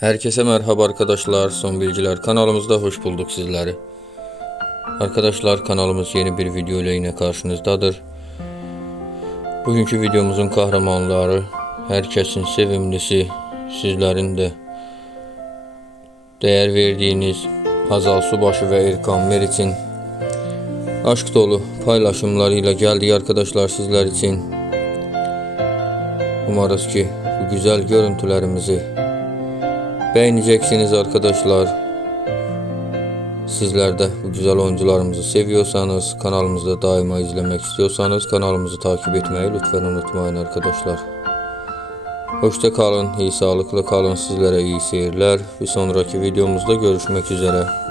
Herkese merhaba arkadaşlar. Son Bilgiler kanalımızda hoş bulduk sizleri. Arkadaşlar kanalımız yeni bir video ile yine karşınızdadır. Bugünkü videomuzun kahramanları herkesin sevimlisi, sizlerin de değer verdiğiniz Hazal Subaşı ve Erkan Meriç'in aşk dolu paylaşımlarıyla geldik arkadaşlar sizler için. Umarız ki bu güzel görüntülerimizi beğeneceksiniz arkadaşlar. Sizler de bu güzel oyuncularımızı seviyorsanız, kanalımızda daima izlemek istiyorsanız kanalımızı takip etmeyi lütfen unutmayın arkadaşlar. Hoşça kalın, iyi sağlıklı kalın, sizlere iyi seyirler. Bir sonraki videomuzda görüşmek üzere.